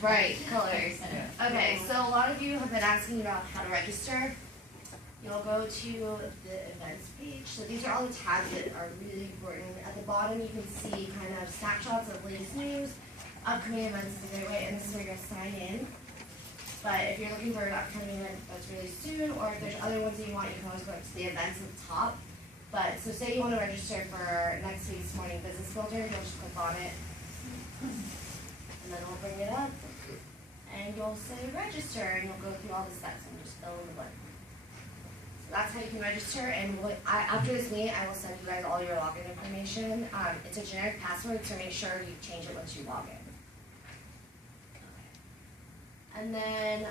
Bright colors. Okay, so a lot of you have been asking about how to register. You'll go to the events page. So these are all the tabs that are really important. At the bottom, you can see kind of snapshots of latest news, upcoming events is a great way, and this is where you're gonna sign in. But if you're looking for an upcoming event that's really soon, or if there's other ones that you want, you can always go to the events at the top. But, so say you want to register for next week's morning business builder, you'll just click on it. And then it'll bring it up. And you'll say register, and you'll go through all the steps and just fill in the blank. So that's how you can register, and after this meeting, I will send you guys all your login information. It's a generic password, so make sure you change it once you log in. And then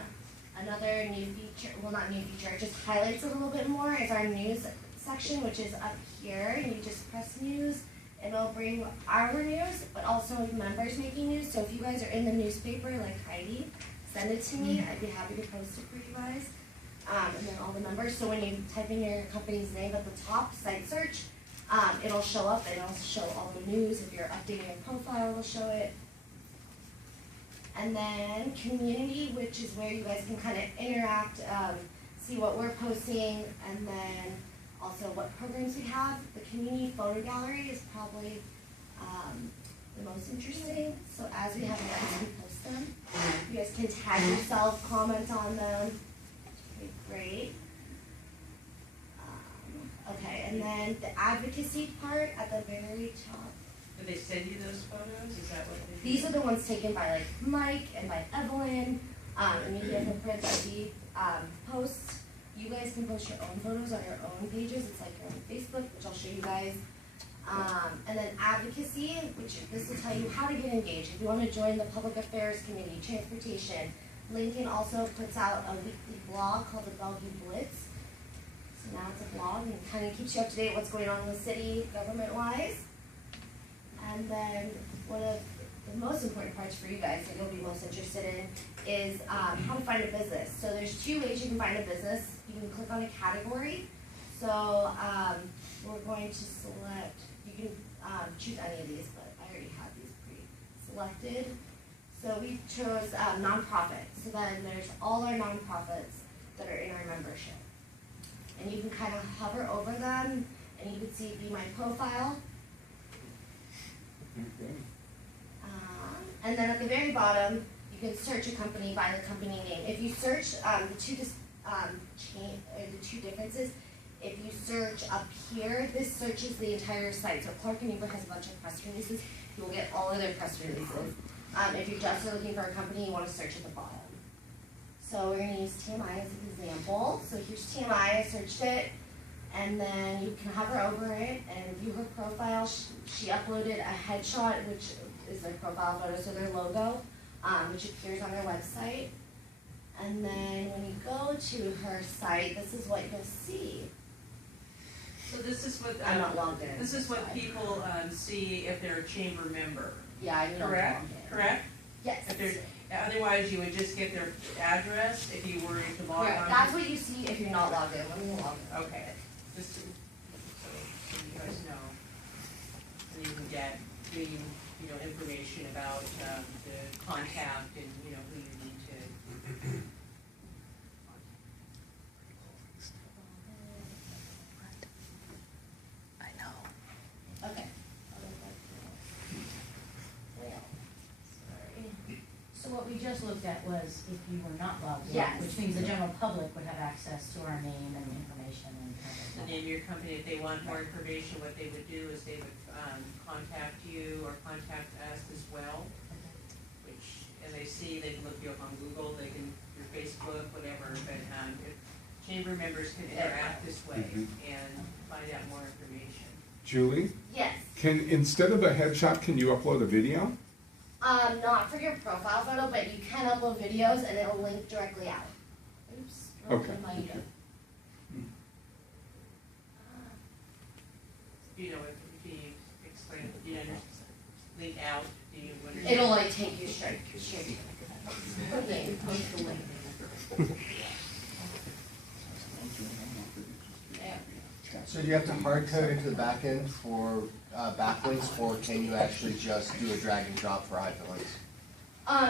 another new feature, well not new feature, it just highlights a little bit more, is our news section, which is up here, and you just press news, and it'll bring our news, but also members making news. So if you guys are in the newspaper, like Heidi, send it to me, I'd be happy to post it for you guys. And then all the members, so when you type in your company's name at the top, site search, it'll show up, and it'll show all the news. If you're updating your profile, it'll show it. And then community, which is where you guys can kind of interact, see what we're posting, and then also what programs we have. The community photo gallery is probably the most interesting. So as we have events, we post them. You guys can tag yourself, comment on them. Okay, great. Okay, and then the advocacy part at the very top. Do they send you those photos? Is that what they do? These are the ones taken by like Mike and by Evelyn, and you can print ID posts. You guys can post your own photos on your own pages. It's like your own Facebook, which I'll show you guys. And then advocacy, which this will tell you how to get engaged. If you want to join the public affairs committee, transportation. Lincoln also puts out a weekly blog called the Bellevue Blitz. So now it's a blog and it kind of keeps you up to date what's going on in the city government-wise. And then one of the most important parts for you guys that you'll be most interested in is how to find a business. So there's two ways you can find a business. You can click on a category. So we're going to select, you can choose any of these, but I already have these pre-selected. So we chose nonprofit. So then there's all our nonprofits that are in our membership. And you can kind of hover over them and you can see Be My Profile. Okay. And then at the very bottom, you can search a company by the company name. If you search the two differences, if you search up here, this searches the entire site. So Clark and Eber has a bunch of press releases. You will get all of their press releases. If you're just looking for a company, you want to search at the bottom. So we're going to use TMI as an example. So here's TMI, I searched it. And then you can hover over it and view her profile. She uploaded a headshot, which is their profile photo, so their logo, which appears on their website. And then when you go to her site, this is what you'll see. So this is what I'm not logged in. This is what people see if they're a chamber member. Yeah, I know. Correct? Correct? Yes. If they're, otherwise, you would just get their address if you were to log Correct. on. That's what you see if you're not logged in. Let me log in. Okay. Just so you guys know, and you can get the information about the contact and who you need to. I know. Okay. So what we just looked at was if you were not logged in, Yes. which means the general public would have access to our name and information and The name of your company, if they want more information, what they would do is they would contact you or contact us as well. Which, and they see, they can look you up on Google, they can, your Facebook, whatever, but if chamber members can interact this way and find out more information. Julie, Yes. can, instead of a headshot, can you upload a video? Not for your profile photo, but you can upload videos and it'll link directly out. Oops. Okay. You know, if you explain, do you understand, link out, do you understand? It'll like take you straight. Okay, post the link. So do you have to hard code into the back end for backlinks, or can you actually just do a drag and drop for hyperlinks?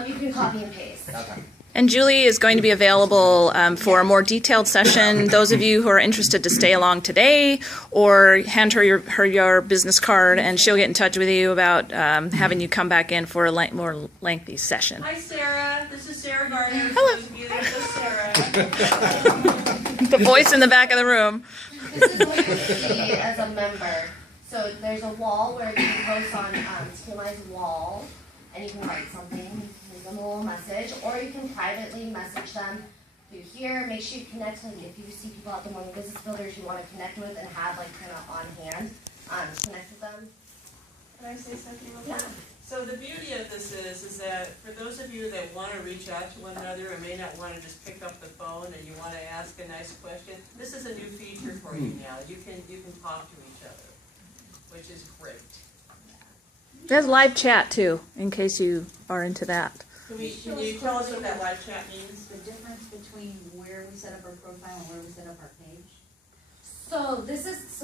You can copy and paste. Okay. And Julie is going to be available for a more detailed session. Those of you who are interested to stay along today, or hand her your business card, and she'll get in touch with you about having you come back in for a more lengthy session. Hi, Sarah. This is Sarah Gardner. Hello. For those of you that know Sarah. The voice in the back of the room. This is what you see as a member. So there's a wall where you can post on TMI's wall, and you can write something, leave them a little message, or you can privately message them through here. Make sure you connect, like if you see people out the Morning Business Builders you want to connect with and have like kind of on hand, connect with them. Can I say something real Yeah. quick? So the beauty of this is that for those of you that want to reach out to one another and may not want to just pick up the phone and you want to ask a nice question, this is a new feature for you now. You can talk to each other, which is great. There's live chat too, in case you are into that. Can you tell us what that live chat means? The difference between where we set up our profile and where we set up our page? So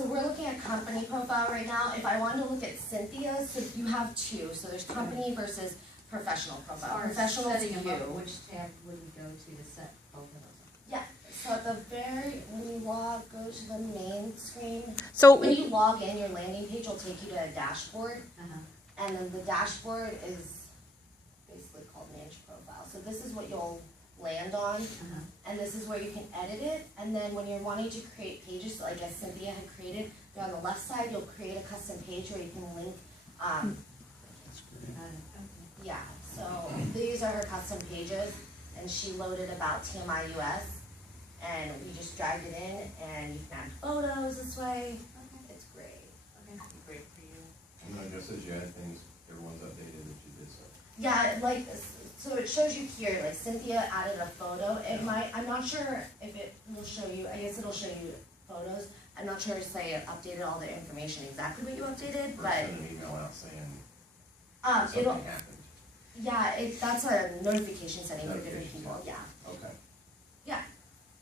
we're looking at company profile right now. If I wanted to look at Cynthia's, so you have two. So there's company versus professional profile. Professional is Setting them up, you. which tab would we go to set both of those up? Yeah, so at the when you go to the main screen. So When you log in, your landing page will take you to a dashboard, Uh-huh. and then the dashboard is basically called Manage Profile. So this is what you'll land on, Uh-huh. and this is where you can edit it. And then when you're wanting to create pages, like as Cynthia had created, there on the left side, you'll create a custom page where you can link. Okay. Yeah, so these are her custom pages, and she loaded about TMI US, and we just dragged it in, and you can add photos this way. It's great. Great for you. And I guess as you add things, everyone's updated that you did so. Yeah, like, so it shows you here, like Cynthia added a photo. It might, I'm not sure if it will show you, I guess it'll show you photos. I'm not sure if say it updated all the information exactly what you updated, Or but, send an email out saying it'll, something happened. yeah, that's a notification setting for different Notification, people, yeah. Okay. Yeah.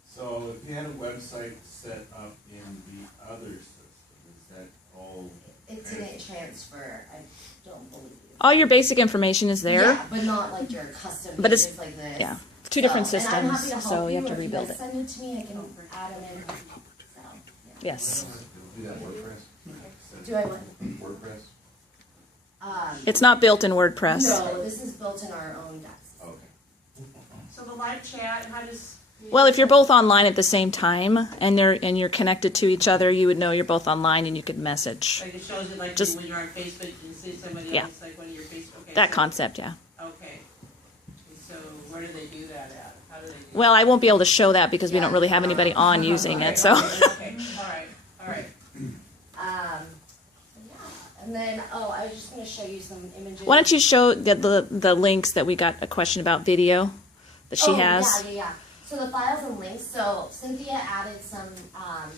So if you had a website set up in the other system, is that all? It didn't transfer, I don't believe. all your basic information is there. Yeah, but not like your custom But it's- pages like this. Yeah, it's two different So, and I'm happy systems, to so help you have to or if rebuild guys it. Send it to me, I can add them in. So, yeah. Yes. Do that WordPress? Do I want, WordPress? It's not built in WordPress. no, this is built in our own desk. Okay. So the live chat, how does? Well, if you're both online at the same time and you're connected to each other, you would know you're both online and you could message. Like it shows it like Just- when you're on Facebook, you can see somebody Yeah. else, like one of your Facebook. Okay, That so- concept, yeah. Okay. So where do they do that at? How do they do that? Well, I won't be able to show that because we don't really have anybody on using it, so. Okay, all right. Yeah, and then, I was just gonna show you some images. Why don't you show the links that we got a question about video that she has? Yeah. So the files and links, so Cynthia added some,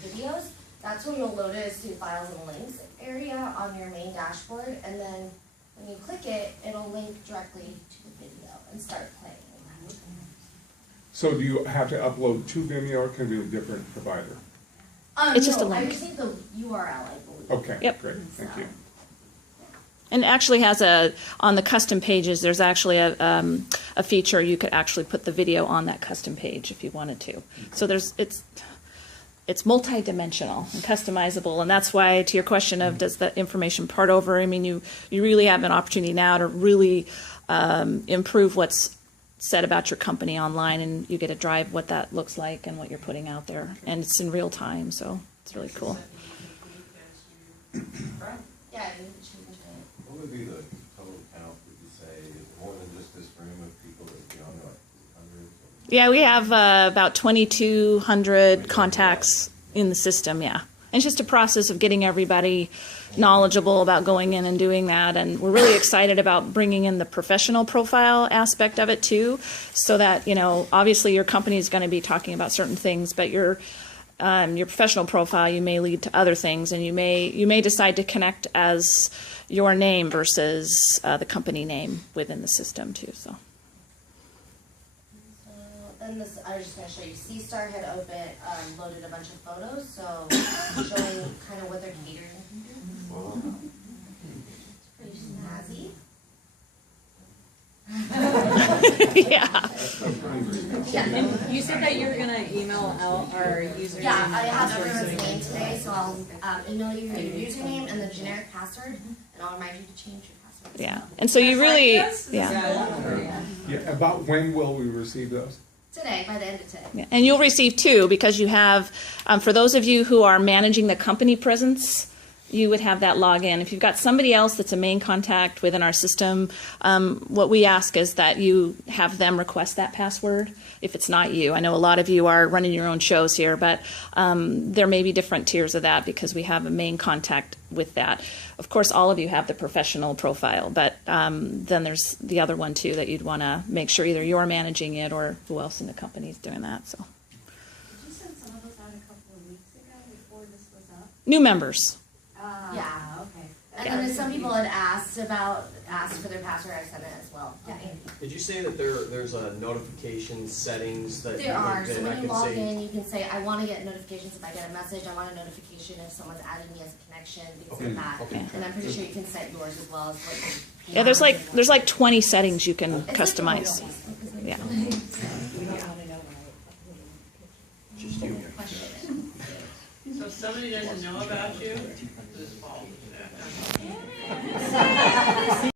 videos. That's where you'll load it, is to files and links area on your main dashboard, and then when you click it, it'll link directly to the video and start playing. So do you have to upload to Vimeo, or can it be a different provider? It's just a No, I link. just need the URL, I believe. Okay, Yep. great, thank you. And it actually has on the custom pages, there's actually a feature you could actually put the video on that custom page if you wanted to. So it's multi-dimensional and customizable, and that's why, to your question of does the information part over, I mean, you really have an opportunity now to really improve what's said about your company online, and you get to drive what that looks like and what you're putting out there, and it's in real time, so it's really cool. Yeah, I didn't change it. What would be the total count, would you say, more than just this room of people that would be on, like, hundreds? Yeah, we have about 2,200 contacts in the system, yeah. And it's just a process of getting everybody knowledgeable about going in and doing that. And we're really excited about bringing in the professional profile aspect of it too, so that, obviously your company is going to be talking about certain things, but your professional profile, you may lead to other things, and you may decide to connect as your name versus the company name within the system too, so. Then this, I was just gonna show you, C-Star had loaded a bunch of photos, so showing kind of what they're catering to. Well, Pretty snazzy. Yeah. Yeah. You said that you were gonna email out our username. Yeah, I have and password everyone's so we name can- today, so I'll email you your username and the generic password, and I'll remind you to change your password. Yeah. And so you really, yeah. Yeah, about when will we receive those? Today, by the end of today. Yeah, and you'll receive two because you have, for those of you who are managing the company presence, you would have that login. If you've got somebody else that's a main contact within our system, what we ask is that you have them request that password if it's not you. I know a lot of you are running your own shows here, but there may be different tiers of that because we have a main contact with that. Of course, all of you have the professional profile, but then there's the other one too that you'd want to make sure either you're managing it or who else in the company is doing that. So, Did you send some of those out a couple of weeks ago before this was up? new members. Yeah. Okay. And then some people had asked for their password, I sent it as well. Yeah. Did you say that there's a notification settings that There are, so that I when you can log say? in, you can say, I want to get notifications if I get a message, I want a notification if someone's adding me as a connection, things like that. okay. And I'm pretty sure you can set yours as well as what. Yeah, there's like 20 settings you can It's like customize. Facebook. Yeah. Just you. Question. So if somebody doesn't know about you, whose fault is that?